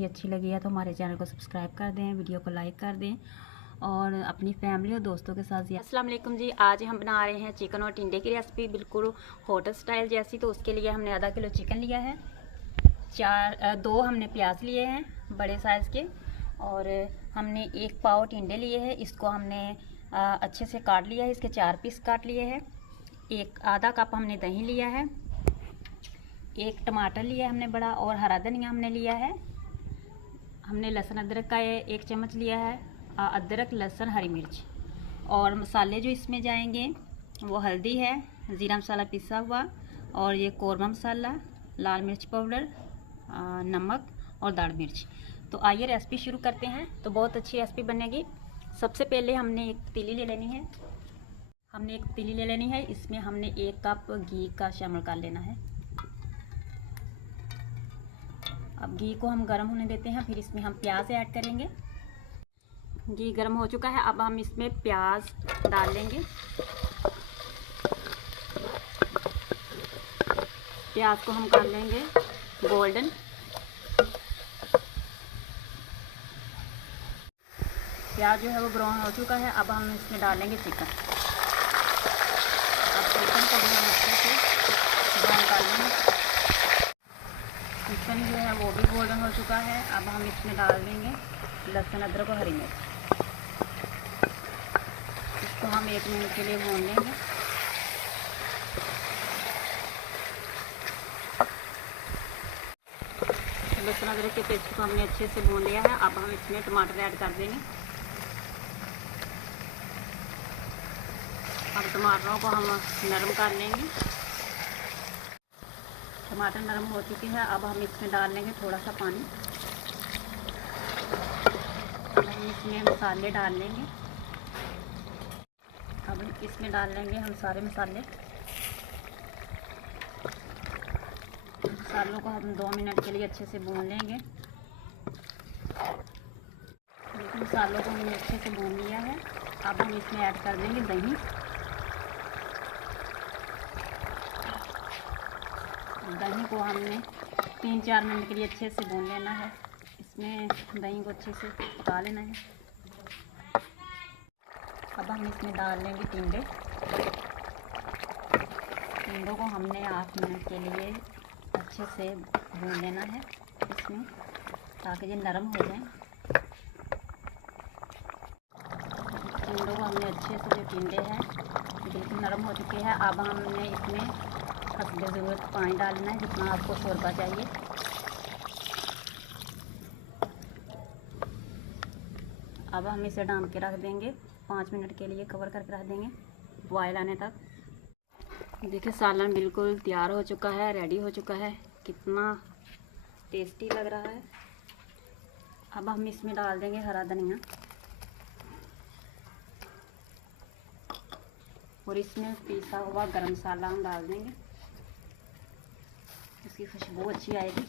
Recipe अच्छी लगी है तो हमारे चैनल को सब्सक्राइब कर दें, वीडियो को लाइक कर दें और अपनी फैमिली और दोस्तों के साथ। अस्सलाम वालेकुम जी, आज हम बना रहे हैं चिकन और टिंडे की रेसिपी, बिल्कुल होटल स्टाइल जैसी। तो उसके लिए हमने आधा किलो चिकन लिया है, दो हमने प्याज लिए हैं बड़े साइज़ के, और हमने 1 पाव टिंडे लिए हैं। इसको हमने अच्छे से काट लिया है, इसके 4 पीस काट लिए हैं। आधा कप हमने दही लिया है, 1 टमाटर लिया है हमने बड़ा, और हरा धनिया हमने लिया है। हमने लहसुन अदरक का 1 चम्मच लिया है, अदरक लहसुन हरी मिर्च। और मसाले जो इसमें जाएंगे वो हल्दी है, ज़ीरा मसाला पिसा हुआ, और ये कौरमा मसाला, लाल मिर्च पाउडर, नमक और दाढ़ मिर्च। तो आइए रेसिपी शुरू करते हैं। तो बहुत अच्छी रेसिपी बनेगी। सबसे पहले हमने एक पतीली ले लेनी है, इसमें हमने 1 कप घी का शामिल कर लेना है। अब घी को हम गर्म होने देते हैं, फिर इसमें हम प्याज ऐड करेंगे। घी गर्म हो चुका है, अब हम इसमें प्याज डाल लेंगे। प्याज को हम कर लेंगे गोल्डन। प्याज जो है वो ब्राउन हो चुका है, अब हम इसमें डालेंगे चिकन। अब चिकन को भी हम अच्छे से ब्राउन कर लेंगे। चिकन जो है वो भी गोल्डन हो चुका है, अब हम इसमें डाल देंगे लहसुन अदरक और हरी मिर्च। इसको हम 1 मिनट के लिए भून लेंगे। लहसुन अदरक के पेस्ट को हमने अच्छे से भून लिया है, अब हम इसमें टमाटर ऐड कर देंगे। अब टमाटरों को हम नरम कर लेंगे। टमाटर नरम हो चुके हैं, अब हम इसमें डाल लेंगे थोड़ा सा पानी। हम इसमें मसाले डाल लेंगे। अब इसमें डाल लेंगे हम सारे मसालों को हम 2 मिनट के लिए अच्छे से भून लेंगे। मसालों को हमने अच्छे से भून लिया है, अब हम इसमें ऐड कर देंगे दही। दही को हमने 3-4 मिनट के लिए अच्छे से भून लेना है। इसमें दही को अच्छे से पका लेना है। अब हम इसमें डाल लेंगे टिंडे। टिंडों को हमने 8 मिनट के लिए अच्छे से भून लेना है इसमें, ताकि ये नरम हो जाए। टिंडों को हमने अच्छे से, जो टिंडे हैं बिल्कुल नरम हो चुके हैं, अब हमने इसमें हस्बे ज़रूरत पानी डालना है, जितना आपको शोरबा चाहिए। अब हम इसे ढाँप के रख देंगे, 5 मिनट के लिए कवर करके रख देंगे बॉयल आने तक। देखिए सालन बिल्कुल तैयार हो चुका है, रेडी हो चुका है। कितना टेस्टी लग रहा है। अब हम इसमें डाल देंगे हरा धनिया, और इसमें पिसा हुआ गरम मसाला हम डाल देंगे, इसकी खुशबू अच्छी आएगी।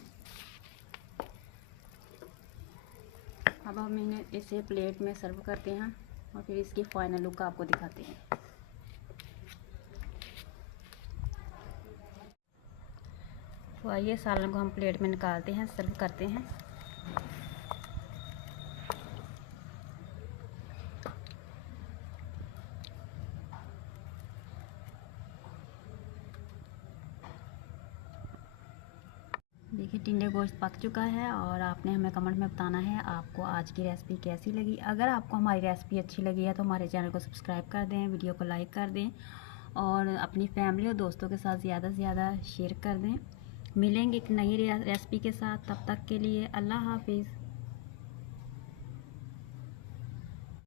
अब हम इसे प्लेट में सर्व करते हैं और फिर इसकी फाइनल लुक आपको दिखाते हैं। तो आइए सालन को हम प्लेट में निकालते हैं, सर्व करते हैं। देखिए टिंडे गोश्त पक चुका है, और आपने हमें कमेंट में बताना है आपको आज की रेसिपी कैसी लगी। अगर आपको हमारी रेसिपी अच्छी लगी है तो हमारे चैनल को सब्सक्राइब कर दें, वीडियो को लाइक कर दें और अपनी फैमिली और दोस्तों के साथ ज़्यादा से ज़्यादा शेयर कर दें। मिलेंगे एक नई रेसिपी के साथ, तब तक के लिए अल्लाह हाफिज़।